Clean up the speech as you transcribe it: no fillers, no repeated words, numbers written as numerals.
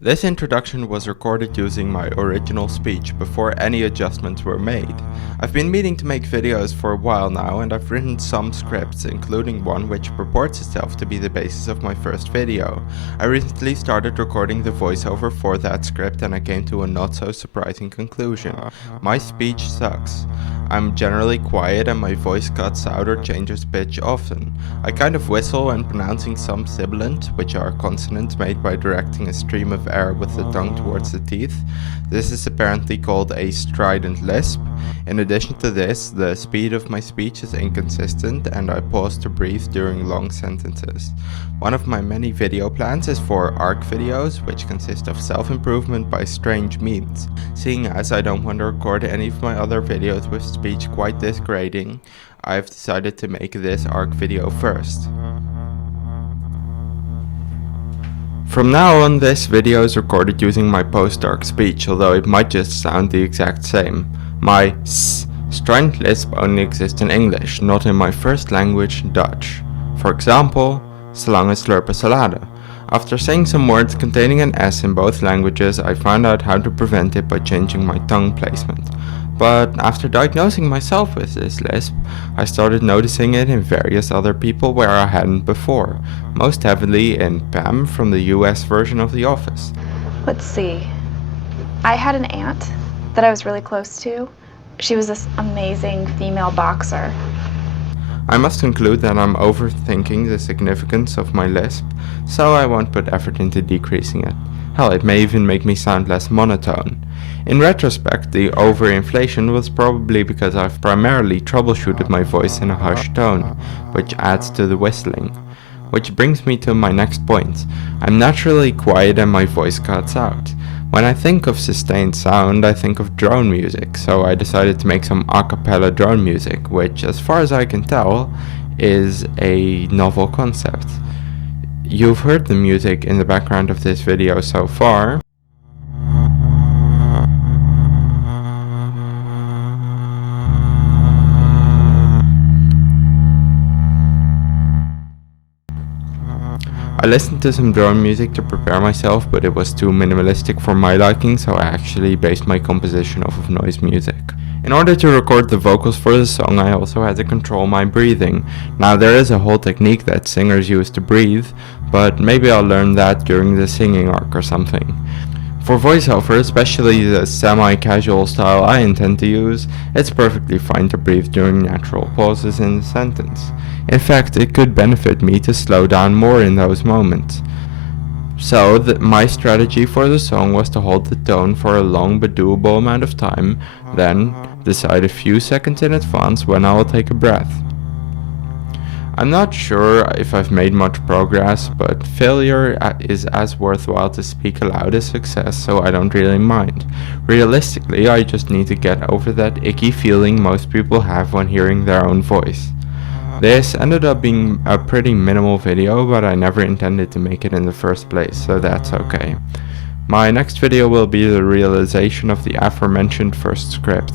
This introduction was recorded using my original speech before any adjustments were made. I've been meaning to make videos for a while now, and I've written some scripts, including one which purports itself to be the basis of my first video. I recently started recording the voiceover for that script and I came to a not so surprising conclusion. My speech sucks. I'm generally quiet and my voice cuts out or changes pitch often. I kind of whistle when pronouncing some sibilant, which are consonants made by directing a stream of air with the tongue towards the teeth. This is apparently called a strident lisp. In addition to this, the speed of my speech is inconsistent and I pause to breathe during long sentences. One of my many video plans is for ARC videos, which consist of self-improvement by strange means. Seeing as I don't want to record any of my other videos with speech quite this grating, I've decided to make this ARC video first. From now on, this video is recorded using my post-ARC speech, although it might just sound the exact same. My strident lisp only exists in English, not in my first language, Dutch. For example, slangen slurpen salade. After saying some words containing an S in both languages, I found out how to prevent it by changing my tongue placement. But after diagnosing myself with this lisp, I started noticing it in various other people where I hadn't before, most heavily in Pam from the US version of The Office. Let's see. I had an aunt that I was really close to. She was this amazing female boxer. I must conclude that I'm overthinking the significance of my lisp, so I won't put effort into decreasing it. Hell, it may even make me sound less monotone. In retrospect, the overinflation was probably because I've primarily troubleshooted my voice in a hushed tone, which adds to the whistling. Which brings me to my next point. I'm naturally quiet and my voice cuts out. When I think of sustained sound, I think of drone music, so I decided to make some a cappella drone music, which, as far as I can tell, is a novel concept. You've heard the music in the background of this video so far. I listened to some drone music to prepare myself, but it was too minimalistic for my liking, so I actually based my composition off of noise music. In order to record the vocals for the song, I also had to control my breathing. Now, there is a whole technique that singers use to breathe, but maybe I'll learn that during the singing arc or something. For voiceover, especially the semi-casual style I intend to use, it's perfectly fine to breathe during natural pauses in the sentence. In fact, it could benefit me to slow down more in those moments. So, my strategy for the song was to hold the tone for a long but doable amount of time, then decide a few seconds in advance when I will take a breath. I'm not sure if I've made much progress, but failure is as worthwhile to speak aloud as success, so I don't really mind. Realistically, I just need to get over that icky feeling most people have when hearing their own voice. This ended up being a pretty minimal video, but I never intended to make it in the first place, so that's okay. My next video will be the realization of the aforementioned first script.